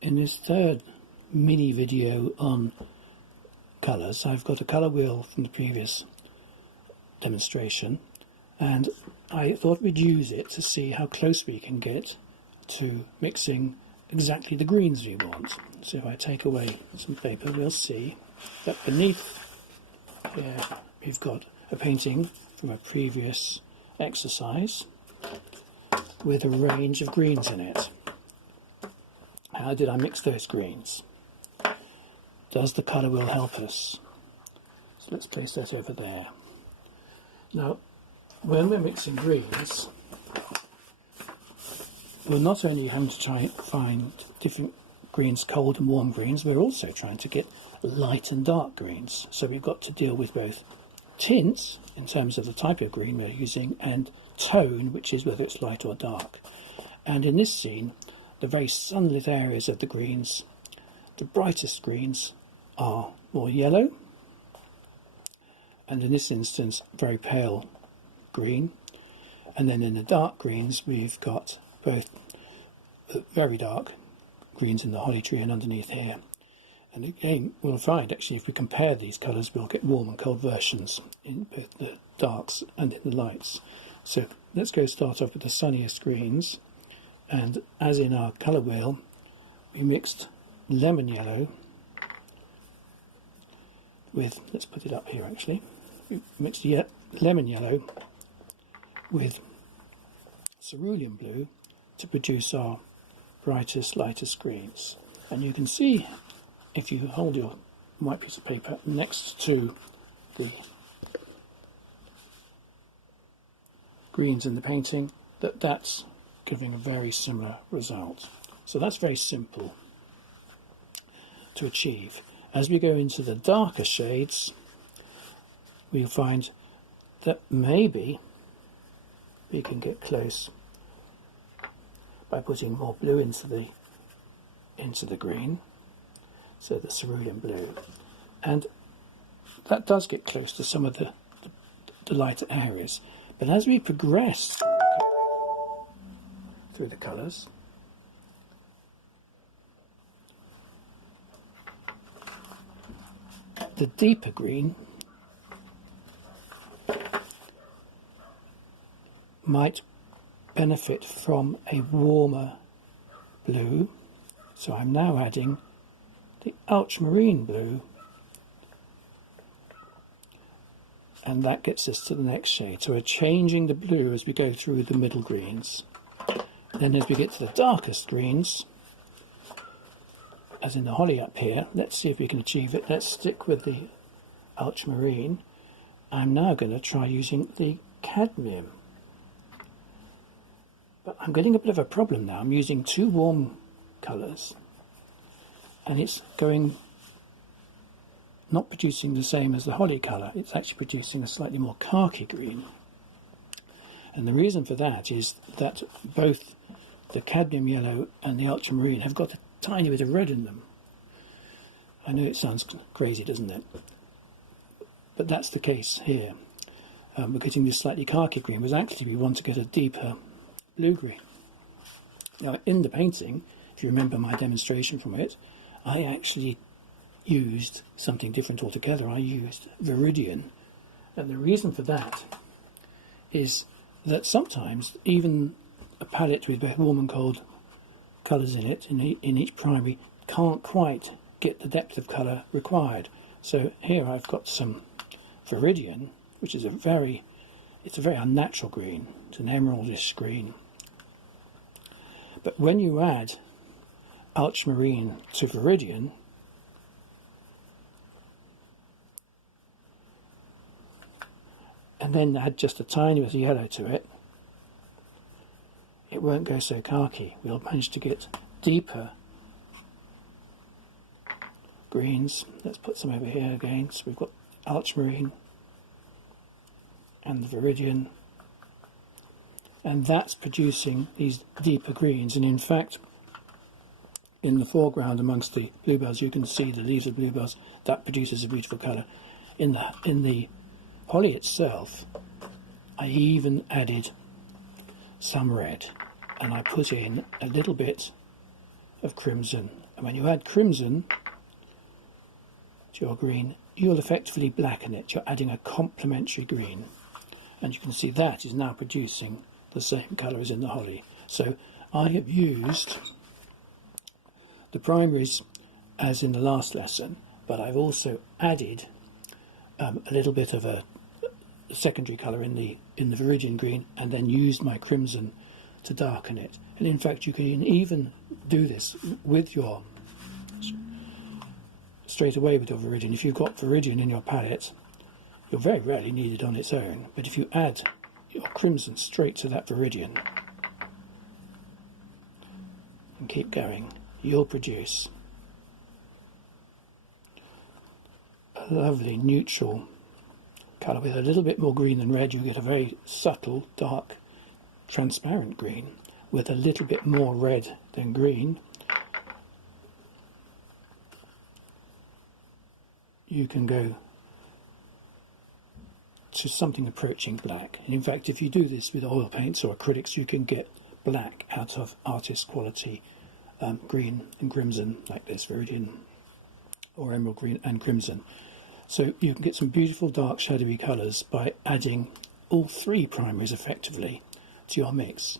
In this third mini video on colours, I've got a colour wheel from the previous demonstration, and I thought we'd use it to see how close we can get to mixing exactly the greens we want. So if I take away some paper, we'll see that beneath here we've got a painting from a previous exercise with a range of greens in it. How did I mix those greens? Does the colour wheel help us? So let's place that over there. Now, when we're mixing greens, we're not only having to try and find different greens, cold and warm greens, we're also trying to get light and dark greens. So we've got to deal with both tints, in terms of the type of green we're using, and tone, which is whether it's light or dark. And in this scene, the very sunlit areas of the greens, the brightest greens are more yellow, and in this instance very pale green, and then in the dark greens we've got both very dark greens in the holly tree and underneath here. And again, we'll find actually if we compare these colours we'll get warm and cold versions in both the darks and in the lights. So let's go start off with the sunniest greens, and as in our colour wheel we mixed lemon yellow with, let's put it up here actually, we mixed lemon yellow with cerulean blue to produce our brightest, lightest greens. And you can see, if you hold your white piece of paper next to the greens in the painting, that that's giving a very similar result. So that's very simple to achieve. As we go into the darker shades, we'll find that maybe we can get close by putting more blue into the green, so the cerulean blue, and that does get close to some of the lighter areas. But as we progress through the colours, the deeper green might benefit from a warmer blue, so I'm now adding the ultramarine blue, and that gets us to the next shade. So we're changing the blue as we go through the middle greens. Then as we get to the darkest greens, as in the holly up here, let's see if we can achieve it. Let's stick with the ultramarine. I'm now going to try using the cadmium. But I'm getting a bit of a problem now. I'm using two warm colours, and it's not producing the same as the holly colour. It's actually producing a slightly more khaki green. And the reason for that is that both the cadmium yellow and the ultramarine have got a tiny bit of red in them. I know it sounds crazy, doesn't it? But that's the case here. We're getting this slightly khaki green, but actually we want to get a deeper blue green. Now in the painting, if you remember my demonstration from it, I actually used something different altogether. I used Viridian, and the reason for that is that sometimes even a palette with both warm and cold colours in it, in each primary, can't quite get the depth of colour required. So here I've got some Viridian, which is a very unnatural green. It's an emeraldish green. But when you add ultramarine to Viridian, and then add just a tiny bit of yellow to it, it won't go so khaki. We'll manage to get deeper greens. Let's put some over here again. So we've got ultramarine and the Viridian, and that's producing these deeper greens. And in fact, in the foreground amongst the bluebells, you can see the leaves of bluebells. That produces a beautiful colour. In the holly itself, I even added some red, and I put in a little bit of crimson And when you add crimson to your green, you'll effectively blacken it. You're adding a complementary green. And you can see that is now producing the same colour as in the holly. So I have used the primaries as in the last lesson, but I've also added a little bit of a secondary colour in the viridian green, and then used my crimson to darken it. And in fact, you can even do this with your straight away with your viridian. If you've got viridian in your palette, you'll very rarely need it on its own, but if you add your crimson straight to that viridian and keep going, you'll produce a lovely neutral colour with a little bit more green than red. You get a very subtle, dark, transparent green with a little bit more red than green. You can go to something approaching black. And in fact, if you do this with oil paints or acrylics, you can get black out of artist quality green and crimson, like this, viridian or emerald green and crimson. So you can get some beautiful dark shadowy colours by adding all three primaries effectively to your mix.